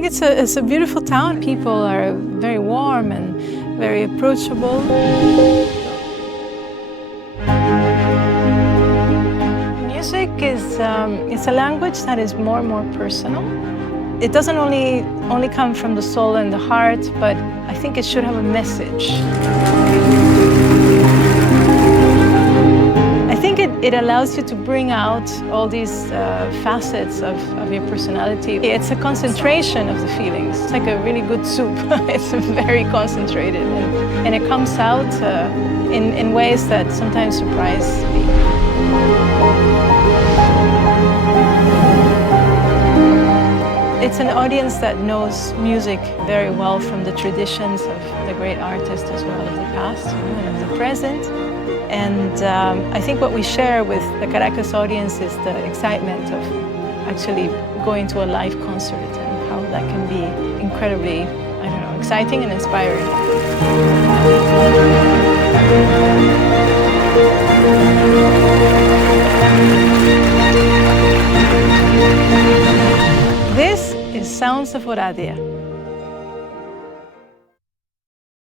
think it's a beautiful town. People are very warm and very approachable. Music is it's a language that is more and more personal. It doesn't only come from the soul and the heart, but I think it should have a message. I think it allows you to bring out all these facets of your personality. It's a concentration of the feelings. It's like a really good soup. It's very concentrated, and it comes out in ways that sometimes surprise me. It's an audience that knows music very well from the traditions of the great artists as well of the past and of the present. And I think what we share with the Caracas audience is the excitement of actually going to a live concert and how that can be incredibly, I don't know, exciting and inspiring. This is Sounds of Oradea.